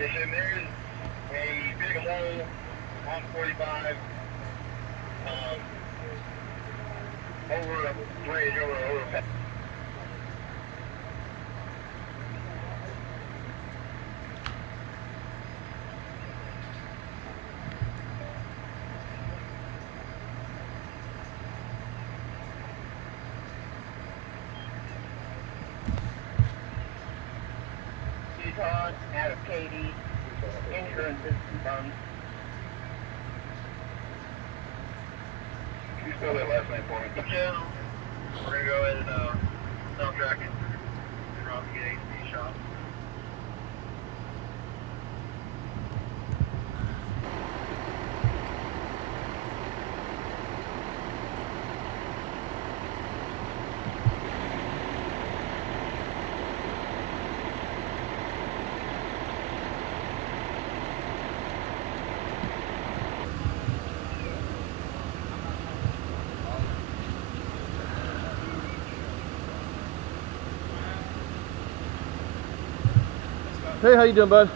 Yes, sir. There is a big hole on 45 over a bridge, over a Todd out of Katie, insurance is confirmed. Can you spell that last name for me? Yeah. We're going to go ahead and soundtrack it. Drop the HD shot. Hey, how you doing, bud?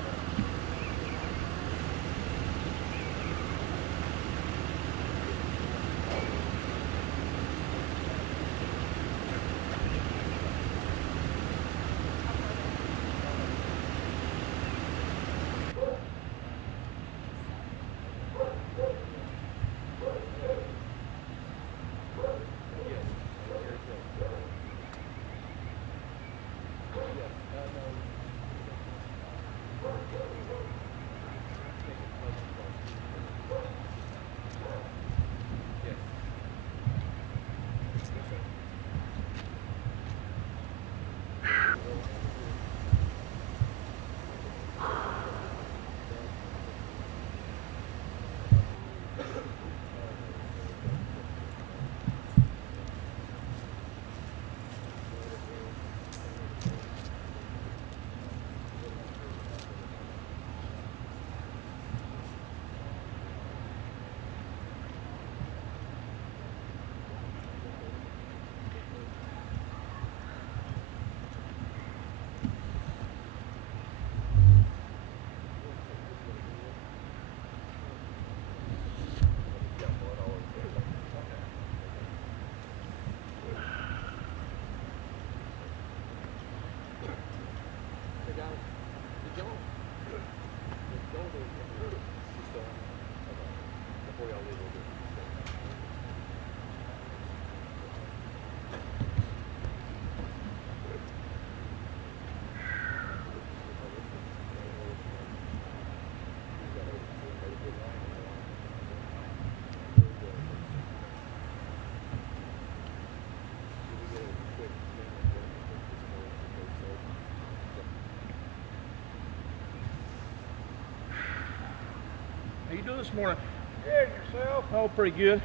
How you doing this morning? Yeah, yourself? Oh, pretty good.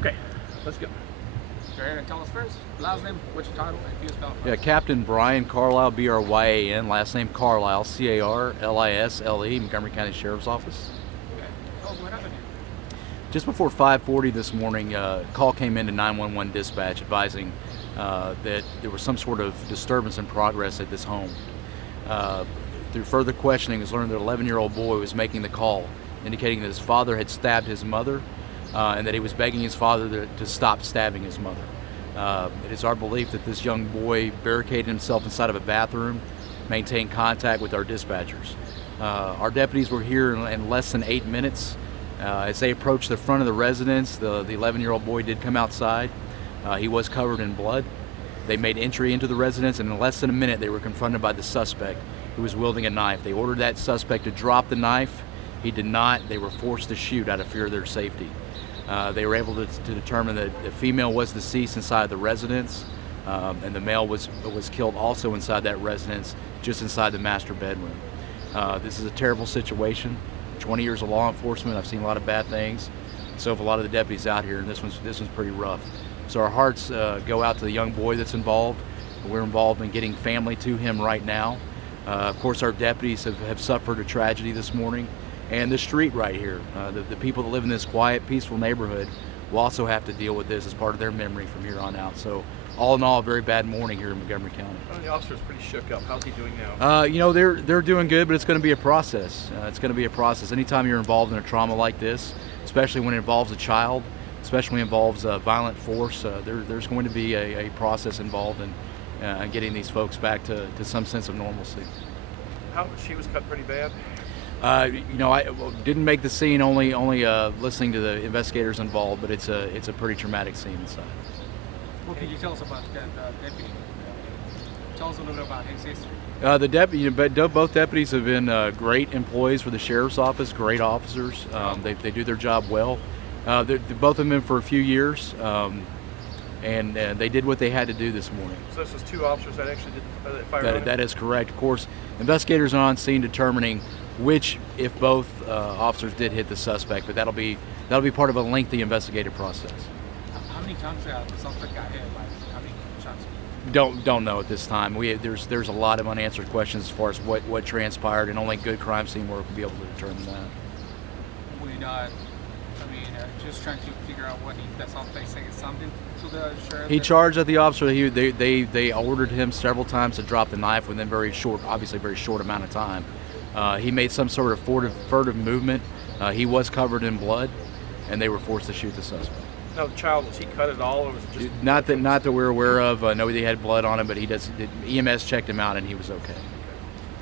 Okay, let's go. Go ahead and tell us first. Last name, what's your title, and you spell it Yeah, first. Captain Brian Carlisle, B-R-Y-A-N, last name Carlisle, C-A-R-L-I-S-L-E, Montgomery County Sheriff's Office. Okay. Tell us what happened here. Just before 5:40 this morning, a call came into 911 dispatch advising that there was some sort of disturbance in progress at this home. Through further questioning, it was learned that an 11-year-old boy was making the call, indicating that his father had stabbed his mother and that he was begging his father to stop stabbing his mother. It is our belief that this young boy barricaded himself inside of a bathroom, maintained contact with our dispatchers. Our deputies were here in less than 8 minutes. As they approached the front of the residence, the 11-year-old boy did come outside. He was covered in blood. They made entry into the residence, and in less than a minute, they were confronted by the suspect who was wielding a knife. They ordered that suspect to drop the knife. He did not. They were forced to shoot out of fear of their safety. They were able to determine that the female was deceased inside the residence, and the male was killed also inside that residence, just inside the master bedroom. This is a terrible situation. 20 years of law enforcement, I've seen a lot of bad things. So have a lot of the deputies out here, and this one's pretty rough. So our hearts go out to the young boy that's involved. We're involved in getting family to him right now. Of course, our deputies have suffered a tragedy this morning, and the street right here, the people that live in this quiet, peaceful neighborhood will also have to deal with this as part of their memory from here on out. So all in all, a very bad morning here in Montgomery County. The officer's pretty shook up. How's he doing now? You know, they're doing good, but it's going to be a process. It's going to be a process. Anytime you're involved in a trauma like this, especially when it involves a child, especially when it involves violent force, there's going to be a process involved in getting these folks back to some sense of normalcy. She was cut pretty bad? You know, I didn't make the scene, only listening to the investigators involved, but it's a pretty traumatic scene inside. What can you tell us about the deputy? Tell us a little bit about his history. Both deputies have been great employees for the sheriff's office, great officers. They do their job well. Both of them been for a few years, and they did what they had to do this morning. So this was two officers that actually did the fire? That is correct. Of course, investigators are on scene determining which, if both officers did hit the suspect, but that'll be part of a lengthy investigative process. How many times the suspect got hit? Like, how many shots? Don't know at this time. There's a lot of unanswered questions as far as what transpired, and only good crime scene work will be able to determine that. Just trying to figure out what the suspect saying something to the sheriff. He charged at the officer. They ordered him several times to drop the knife within very short amount of time. He made some sort of furtive movement. He was covered in blood, and they were forced to shoot the suspect. Now the child, was he cut at all, or was it just? Not that we're aware of. No, he had blood on him, but EMS checked him out, and he was okay.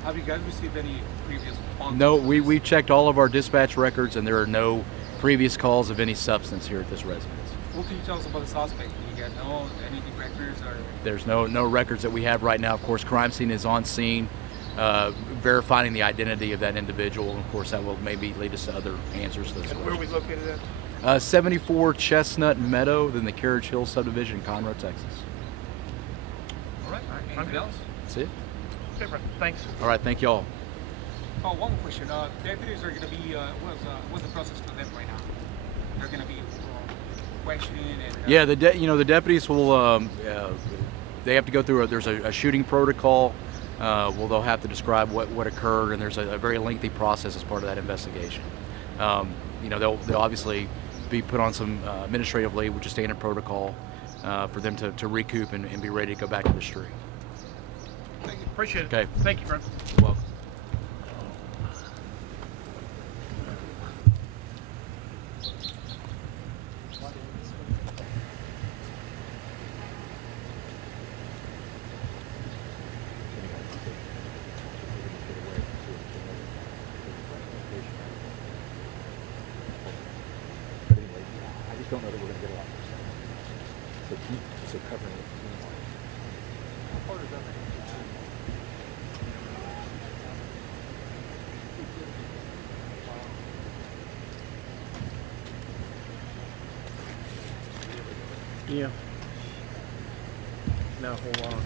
Have you guys received any previous phone calls? No, we checked all of our dispatch records, and there are no previous calls of any substance here at this residence. What can you tell us about the suspect? Do you guys know anything records or? There's no records that we have right now. Of course, crime scene is on scene, verifying the identity of that individual. And of course, that will maybe lead us to other answers to those questions. Where are we located at? 74 Chestnut Meadow, then the Carriage Hills Subdivision in Conroe, Texas. All right. Anything else? That's it. Okay, bro. Thanks. All right, thank y'all. Oh, one more question. Deputies are going to be, what's the process for them right now? They're going to be questioning and... Yeah, the deputies will, they have to go through, there's a shooting protocol. They'll have to describe what occurred, and there's a very lengthy process as part of that investigation. They'll obviously be put on some administrative leave, which is standard protocol, for them to recoup and be ready to go back to the street. Thank you. Appreciate it. Okay. Thank you, bro. You're welcome. Don't know that we're going to get a lot more stuff. So covering it. How far is that? Yeah. Now hold on.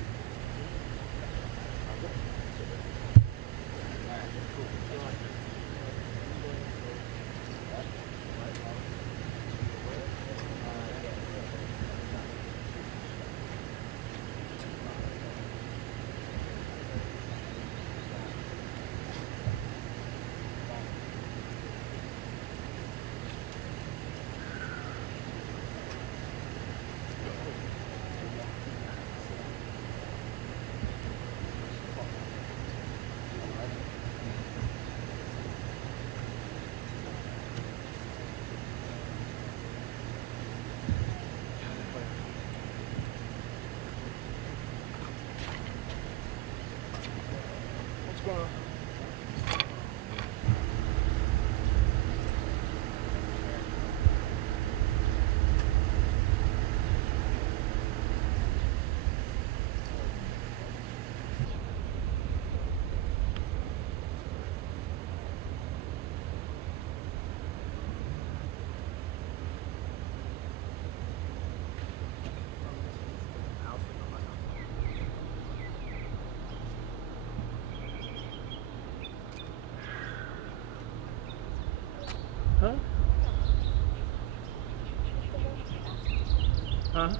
Uh-huh.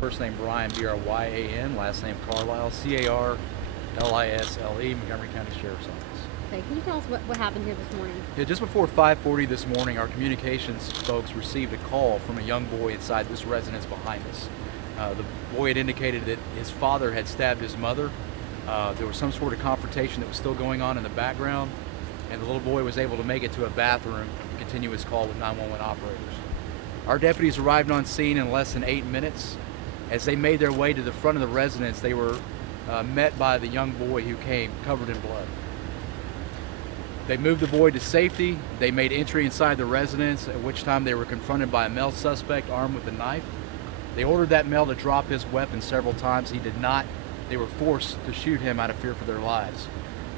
First name Brian, B-R-Y-A-N, last name Carlisle, C-A-R-L-I-S-L-E, Montgomery County Sheriff's Office. Okay, can you tell us what happened here this morning? Yeah, just before 5:40 this morning, our communications folks received a call from a young boy inside this residence behind us. The boy had indicated that his father had stabbed his mother. There was some sort of confrontation that was still going on in the background, and the little boy was able to make it to a bathroom and continue his call with 911 operators. Our deputies arrived on scene in less than 8 minutes. As they made their way to the front of the residence, they were met by the young boy who came covered in blood. They moved the boy to safety. They made entry inside the residence, at which time they were confronted by a male suspect armed with a knife. They ordered that male to drop his weapon several times. He did not. They were forced to shoot him out of fear for their lives.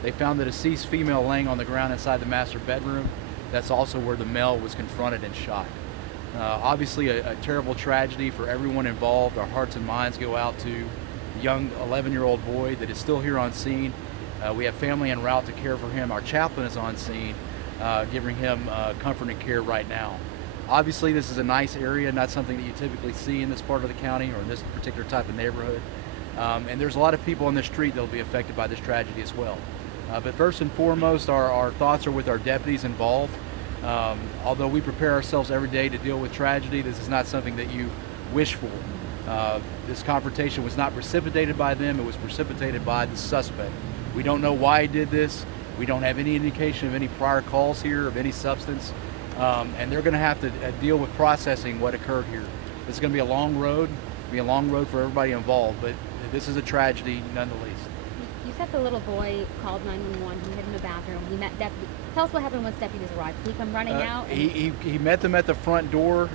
They found the deceased female laying on the ground inside the master bedroom. That's also where the male was confronted and shot. Obviously a terrible tragedy for everyone involved. Our hearts and minds go out to the young 11-year-old boy that is still here on scene. We have family en route to care for him. Our chaplain is on scene, giving him comfort and care right now. Obviously this is a nice area, not something that you typically see in this part of the county or in this particular type of neighborhood. And there's a lot of people on the street that will be affected by this tragedy as well. But first and foremost, our thoughts are with our deputies involved. Although we prepare ourselves every day to deal with tragedy, this is not something that you wish for. This confrontation was not precipitated by them, it was precipitated by the suspect. We don't know why he did this. We don't have any indication of any prior calls here of any substance. And they're going to have to deal with processing what occurred here. This is going to be a long road, for everybody involved, but this is a tragedy nonetheless. You said the little boy called 911. He hid in the bathroom. He met deputies. Tell us what happened once deputies arrived. Did he come running out? He met them at the front door,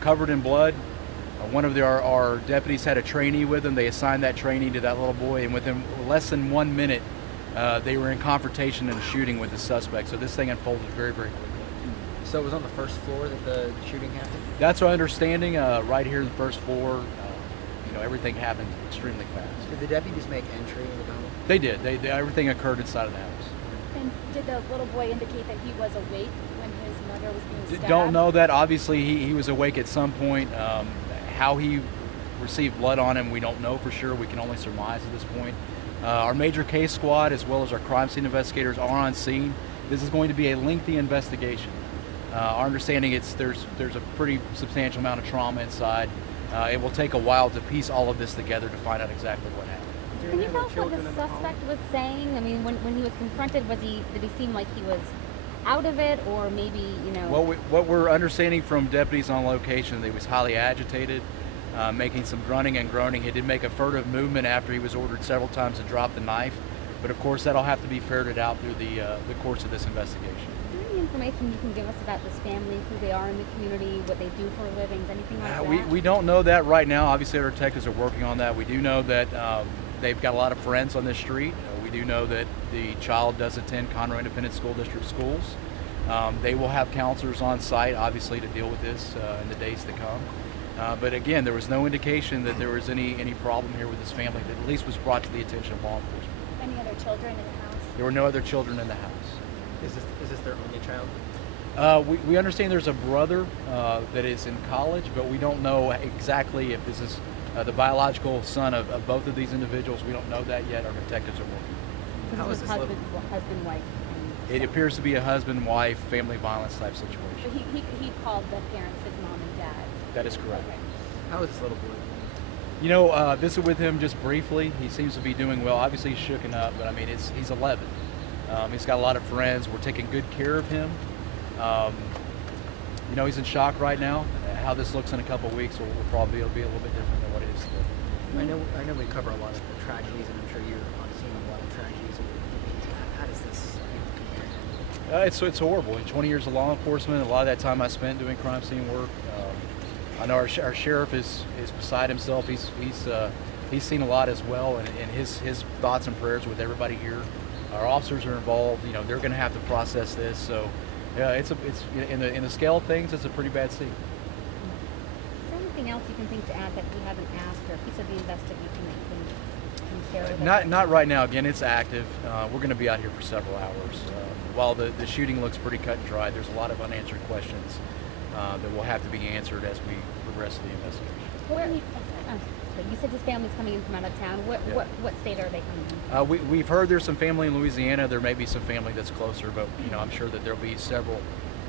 covered in blood. One of our deputies had a trainee with him. They assigned that trainee to that little boy, and within less than 1 minute, they were in confrontation and a shooting with the suspect. So this thing unfolded very, very quickly. So it was on the first floor that the shooting happened? That's our understanding. Right here on the first floor, everything happened extremely fast. Did the deputies make entry into the home? They did. Everything occurred inside of the house. And did the little boy indicate that he was awake when his mother was being stabbed? Don't know that. Obviously, he was awake at some point. How he received blood on him, we don't know for sure. We can only surmise at this point. Our major case squad, as well as our crime scene investigators, are on scene. This is going to be a lengthy investigation. Our understanding there's a pretty substantial amount of trauma inside. It will take a while to piece all of this together to find out exactly what happened. Can you tell us what the suspect was saying? I mean, when he was confronted, did he seem like he was out of it, or maybe, Well, what we're understanding from deputies on location, that he was highly agitated, making some grunting and groaning. He did make a furtive movement after he was ordered several times to drop the knife, but of course that'll have to be ferreted out through the course of this investigation. Is there any information you can give us about this family, who they are in the community, what they do for a living, anything like that? We don't know that right now. Obviously, our detectives are working on that. We do know that they've got a lot of friends on this street. We do know that the child does attend Conroe Independent School District schools. They will have counselors on site, obviously, to deal with this in the days to come. But again, there was no indication that there was any problem here with this family that at least was brought to the attention of law enforcement. Any other children in the house? There were no other children in the house. Is this their only child? We understand there's a brother that is in college, but we don't know exactly if this is the biological son of both of these individuals. We don't know that yet. Our detectives are working. So How this is was this husband, wife. It appears to be a husband-wife, family violence type So situation. he called the parents his mom and dad. That is correct. Okay. How is this little boy? Visited with him just briefly. He seems to be doing well. Obviously, he's shooken up, but I mean, he's 11. He's got a lot of friends. We're taking good care of him. He's in shock right now. How this looks in a couple of weeks will probably be a little bit different than what it is today. I know we cover a lot of the tragedies, and I'm sure you're on scene of a lot of tragedies. How does this compare? It's horrible. 20 years of law enforcement. A lot of that time I spent doing crime scene work. I know our sheriff is beside himself. He's seen a lot as well, and his thoughts and prayers with everybody here. Our officers are involved. You know, they're going to have to process this. So, yeah, it's in the scale of things, it's a pretty bad scene. Is there anything else you can think to add that we haven't asked, or a piece of the investigation that you can share with us? Not right now. Again, it's active. We're going to be out here for several hours. While the shooting looks pretty cut and dry, there's a lot of unanswered questions that will have to be answered as we progress the investigation. You said his family's coming in from out of town. What state are they coming in? We've heard there's some family in Louisiana. There may be some family that's closer, but you know, I'm sure that there'll be several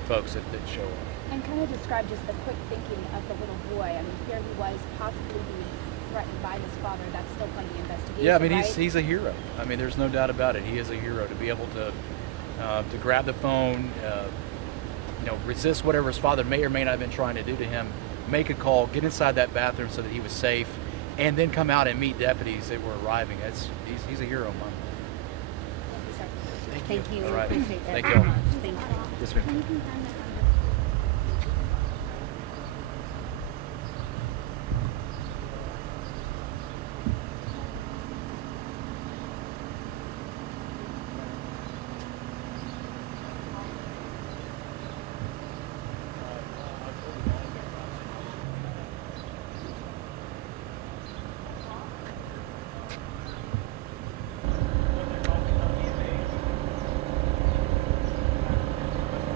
folks that show up. And kind of describe just the quick thinking of the little boy. I mean, here he was possibly being threatened by his father. That's still pending investigation. Yeah, I mean, right? he's a hero. I mean, there's no doubt about it. He is a hero to be able to grab the phone, resist whatever his father may or may not have been trying to do to him, make a call, get inside that bathroom so that he was safe, and then come out and meet deputies that were arriving. He's a hero of mine. Thank you. All right. Appreciate that Thank very you all. much. Thank you. Yes, ma'am. Can you confirm this number?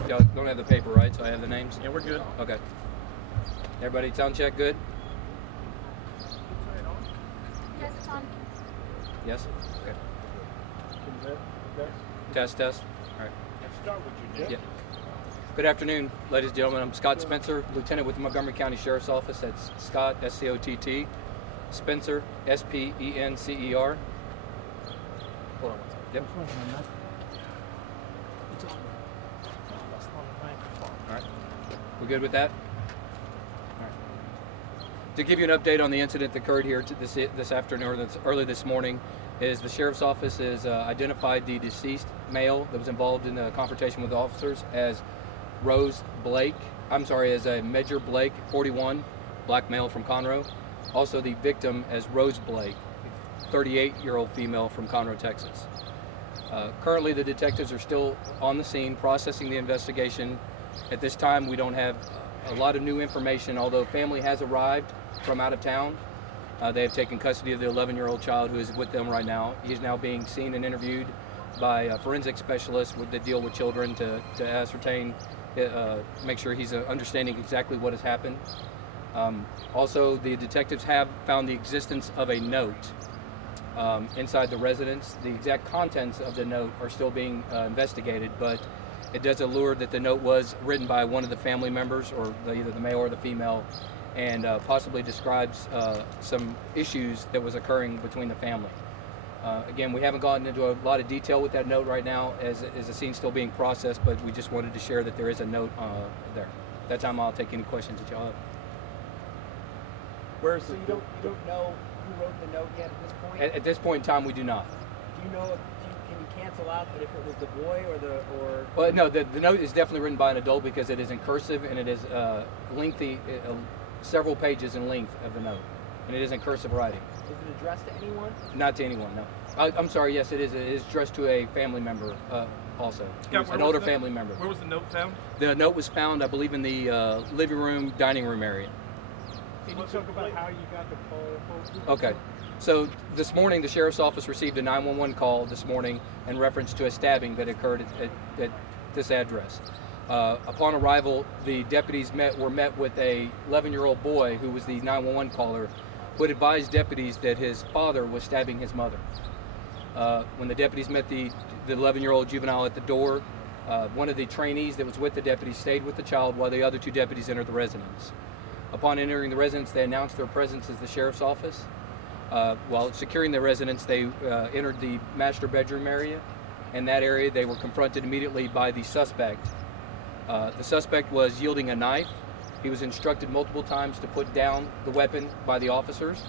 Y'all don't have the paper, right? So I have the names? Yeah, we're good. Okay. Everybody sound check good? Yes, it's on. Yes? Okay. Test. All right. Let's start with you, Jim. Yeah. Good afternoon, ladies and gentlemen. I'm Scott Spencer, Lieutenant with the Montgomery County Sheriff's Office. That's Scott, S-C-O-T-T. Spencer, S-P-E-N-C-E-R. Hold on one second. Yep. All right. We're good with that? All right. To give you an update on the incident that occurred here this afternoon, or early this morning, is the Sheriff's Office has identified the deceased male that was involved in the confrontation with the officers as as a Medger Blake, 41, black male from Conroe. Also the victim as Rose Blake, 38-year-old female from Conroe, Texas. Currently the detectives are still on the scene processing the investigation. At this time we don't have a lot of new information, although family has arrived from out of town. They have taken custody of the 11-year-old child who is with them right now. He's now being seen and interviewed by forensic specialists that deal with children to ascertain, make sure he's understanding exactly what has happened. Also, the detectives have found the existence of a note inside the residence. The exact contents of the note are still being investigated, but it does allure that the note was written by one of the family members, or either the male or the female, and possibly describes some issues that was occurring between the family. Again, we haven't gotten into a lot of detail with that note right now, as the scene's still being processed, but we just wanted to share that there is a note there. At that time, I'll take any questions that y'all have. So you don't know who wrote the note yet at this point? At this point in time, we do not. Do you know can you cancel out that if it was the boy or Well, no, the note is definitely written by an adult because it is in cursive and it is lengthy, several pages in length of the note, and it is in cursive writing. is it addressed to anyone? Not to anyone, no. I'm sorry, yes, it is. It is addressed to a family member also. Scott, An older family member. Where was the note found? The note was found, I believe, in the living room, dining room area. Can you talk about how you got the call? Okay. So this morning, the Sheriff's Office received a 911 call this morning in reference to a stabbing that occurred at this address. Upon arrival, the deputies were met with a 11-year-old boy who was the 911 caller, who had advised deputies that his father was stabbing his mother. When the deputies met the 11-year-old juvenile at the door, one of the trainees that was with the deputies stayed with the child while the other two deputies entered the residence. Upon entering the residence, they announced their presence as the Sheriff's Office. While securing the residence, they entered the master bedroom area. In that area, they were confronted immediately by the suspect. The suspect was yielding a knife. He was instructed multiple times to put down the weapon by the officers.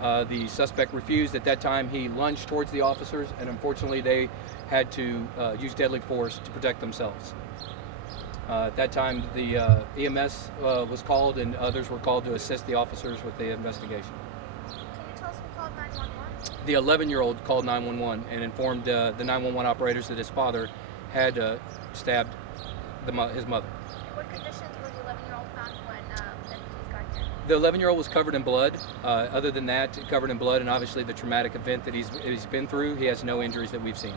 The suspect refused. At that time, he lunged towards the officers, and unfortunately, they had to use deadly force to protect themselves. At that time, the EMS was called, and others were called to assist the officers with the investigation. Can you tell us who called 911? The 11-year-old called 911 and informed the 911 operators that his father had stabbed his mother. In what conditions was the 11-year-old found when deputies got here? The 11-year-old was covered in blood. Other than that, covered in blood, and obviously the traumatic event that he's been through, he has no injuries that we've seen.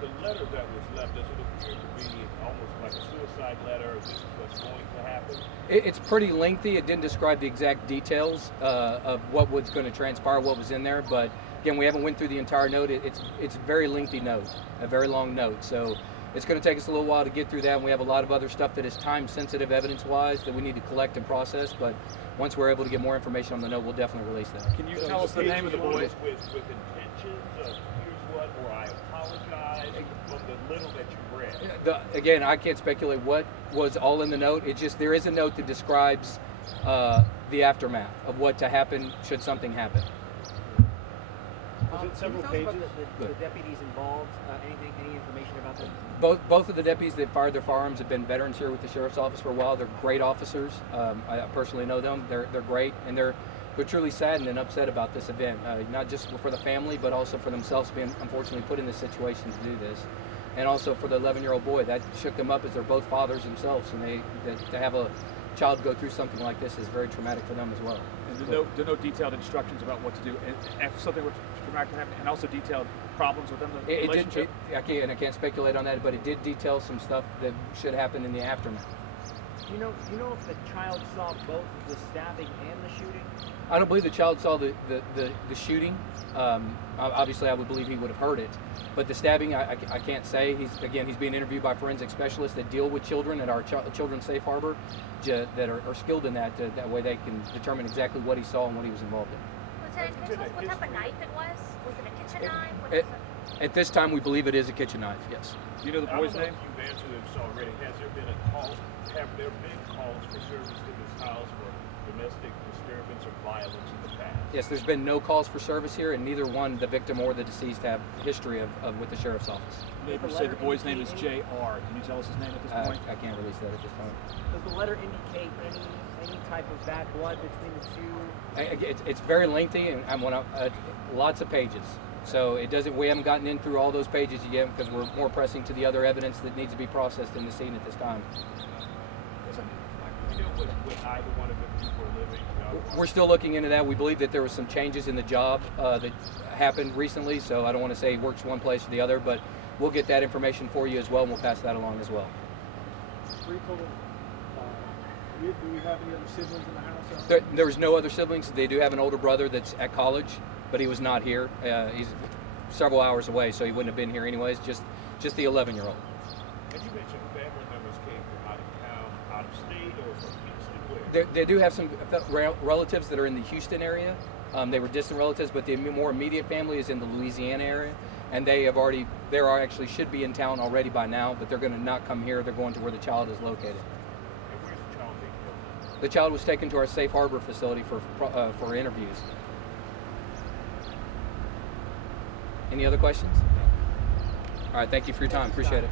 The letter that was left, does it appear to be almost like a suicide letter, or this is what's going to happen? It's pretty lengthy. It didn't describe the exact details of what was going to transpire, what was in there, but again, we haven't went through the entire note. It's a very lengthy note, a very long note. So it's going to take us a little while to get through that, and we have a lot of other stuff that is time-sensitive evidence-wise that we need to collect and process, but once we're able to get more information on the note, we'll definitely release that. Can you tell us the name of the boy? With intentions of here's what, or I apologize, from the little that you read. Again, I can't speculate what was all in the note. It's just there is a note that describes the aftermath of what to happen should something happen. Was it several pages? The deputies involved, any information about them? Both of the deputies that fired their firearms have been veterans here with the sheriff's office for a while. They're great officers. I personally know them. They're great, and they're truly saddened and upset about this event, not just for the family, but also for themselves being unfortunately put in this situation to do this, and also for the 11-year-old boy. That shook them up, as they're both fathers themselves, and to have a child go through something like this is very traumatic for them as well. And there are no detailed instructions about what to do if something were traumatic to happen, and also detailed problems within the relationship? I can't speculate on that, but it did detail some stuff that should happen in the aftermath. Do you know if the child saw both the stabbing and the shooting? I don't believe the child saw the shooting. Obviously, I would believe he would have heard it, but the stabbing, I can't say. He's being interviewed by forensic specialists that deal with children at our children's safe harbor, that are skilled in that. That way, they can determine exactly what he saw and what he was involved in. Lieutenant, can you tell us what type of knife it was? Was it a kitchen knife? What is it? At this time, we believe it is a kitchen knife. Yes. Do you know the boy's name? You've answered this already. Has there been have there been calls for service to this house for domestic disturbance or violence in the past? Yes, there's been no calls for service here, and neither one, the victim or the deceased, have history of with the sheriff's office. Neighbors say the boy's name is J.R. Can you tell us his name at this point? I can't release that at this time. Does the letter indicate any type of bad blood between the two? It's very lengthy, and lots of pages. So it doesn't. We haven't gotten in through all those pages yet because we're more pressing to the other evidence that needs to be processed in the scene at this time. You know what either one of them were living? We're still looking into that. We believe that there was some changes in the job that happened recently, so I don't want to say he works one place or the other, but we'll get that information for you as well, and we'll pass that along as well. Three total. Do we have any other siblings in the house? There was no other siblings. They do have an older brother that's at college, but he was not here. He's several hours away, so he wouldn't have been here anyways. Just the 11-year-old. And you mentioned family members came from out of town, out of state, or from Houston. Where? They do have some relatives that are in the Houston area. They were distant relatives, but the more immediate family is in the Louisiana area, and they actually should be in town already by now, but they're going to not come here. They're going to where the child is located. And where's the child being held? The child was taken to our safe harbor facility for interviews. Any other questions? All right, thank you for your time. Appreciate it.